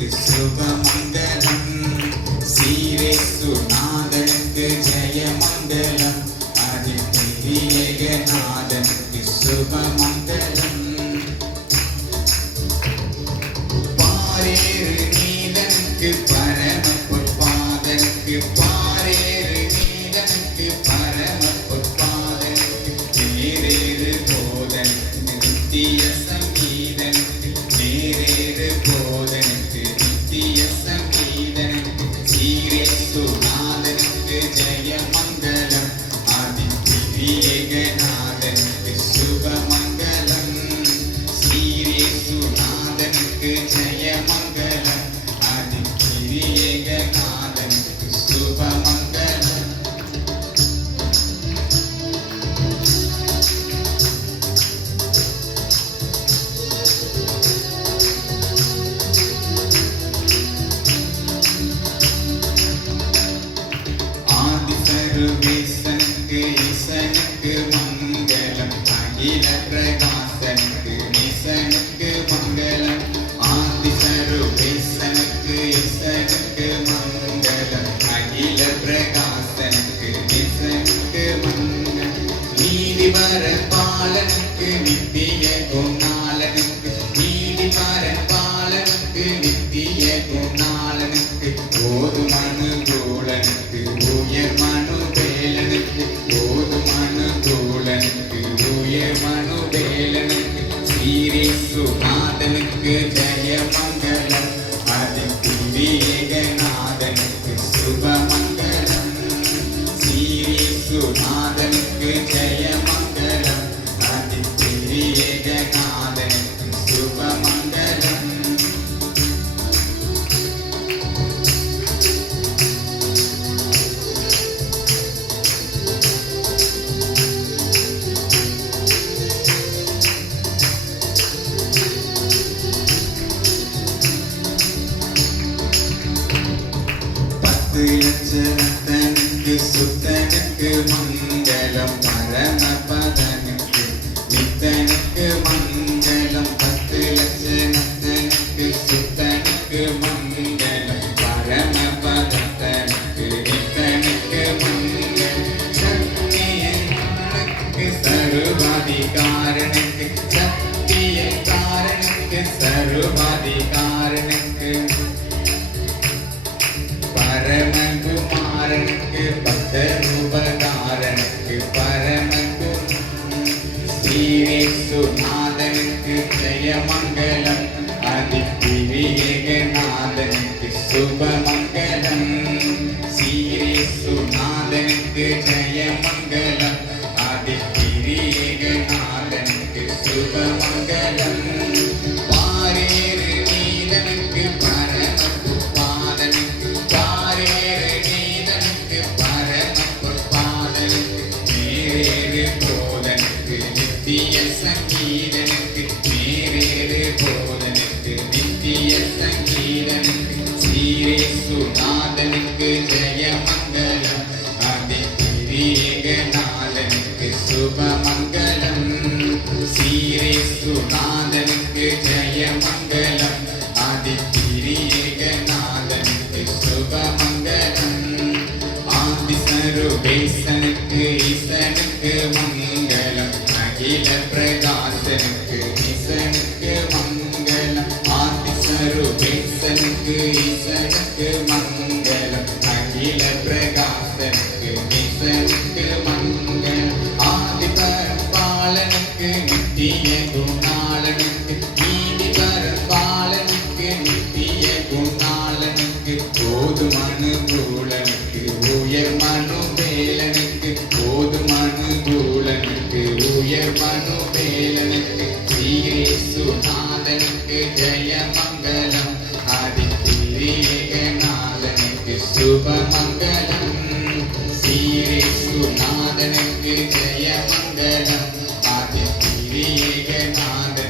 சுபமங்கலம் சீரேசுநாதனுக்கு ஜெயமங்கலம் ஆதித்யேகநாதனுக்கு சுபமங்கலம் பாரேறு நீதனுக்கு பரம பொற்பாதனுக்கு பாரேறு நீதனுக்கு பரம பொற்பாதனுக்கு நேரேறு போதனுக்கு நித்திய சங்கீதனுக்கு நேரேறு போதனுக்கு நித்திய சங்கீதனுக்கு சீரேசுநாதனுக்கு ஜெயமங்கலம் ஆதித்யேகநாதனுக்கு சுபமங்கலம் சீரேசுநாதனுக்கு ஜெயமங்கலம் ஆதித்யேகநாதனுக்கு சுபமங்கலம் ஆதிசருவேசனுக்கு ஈசனுக்கு மங்களம் அகில பிரகாசனுக்கு ஈசனுக்கு மங்களம் ஆதிசருவேசனுக்கு ஈசனுக்கு மங்களம் அகில பிரகாசனுக்கு ஈசனுக்கு மங்களம் நீதிபர பாலனுக்கு நித்திய குணாலனுக்கு நீதிபர பாலனுக்கு நித்திய குணாலனுக்கு போதும் அனுகூலனுக்கு உயர் மனுவேலனுக்கு போதும் அனுகூலனுக்கு உயர் மனுவேலனுக்கு சீரேசுநாதனுக்கு ஜெயமங்கலம் ஆதித்யேகநாதனுக்கு சுபமங்கலம் சீரேசுநாதனுக்கு ஜெயமங்கலம் ஆதித்யேகநாதனுக்கு சுபமங்கலம் லட்சணத்தனுக்கு சுத்தனுக்கு மங்களம் பரமபதனுக்கு நித்தனுக்கு மங்களம் 10 லட்சணத்தனுக்கு சுத்தனுக்கு மங்களம் பரமபதனுக்கு நித்தனுக்கு மங்களம் சத்தியனுக்கு சர்வாதிகாரனுக்கு சத்தியக்காரனுக்கு சர்வாதிகாரனுக்கு பரமகுமாரனுக்கு பக்தரூபகாரனுக்கு சீரேசுநாதனுக்கு ஜெயமங்கலம் ஆதித்யேகநாதனுக்கு சுபமங்கலம் சீரேசுநாதனுக்கு ஜெயமங்கலம் ஆதித்யேகநாதனுக்கு சுபமங்கலம் பாரேறு நீதனுக்கு பரம பொற்பாதனுக்கு பாரேறு நீதனுக்கு பரம பொற்பாதனுக்கு நேரேறு போதனுக்கு நித்திய சங்கீதனுக்கு நேரேறு போதனுக்கு நித்திய சங்கீதனுக்கு சீரேசுநாதனுக்கு ஜெயமங்கலம் ஆதித்யேகநாதனுக்கு சுபமங்கலம் சீரேசுநாதனுக்கு ஜெயமங்கலம் ஆதித்யேகநாதனுக்கு சுபமங்கலம் ஆதிசருவேசனுக்கு ஈசனுக்கு மங்களம் அகில பிரகாசனுக்கு ஈசனுக்கு மங்களம் ஆதிசருவேசனுக்கு ஈசனுக்கு மங்களம் அகில பிரகாசனுக்கு ஈசனுக்கு மங்களம் ஆதிபரபாலனுக்கு நித்திய குணாலனுக்கு நீதிபரபாலனுக்கு நித்திய குணாலனுக்கு போதும் அனுகூலனுக்கு உயர் மனுவேலனுக்கு போதும் அனுகூலனுக்கு உயர் மனுவேலனுக்கு சீரேசுநாதனுக்கு ஜெயமங்கலம் ஆதித்யேகநாதனுக்கு சுபமங்கலம் சீரேசுநாதனுக்கு ஜெயமங்கலம் ஆதித்யேகநாதனுக்கு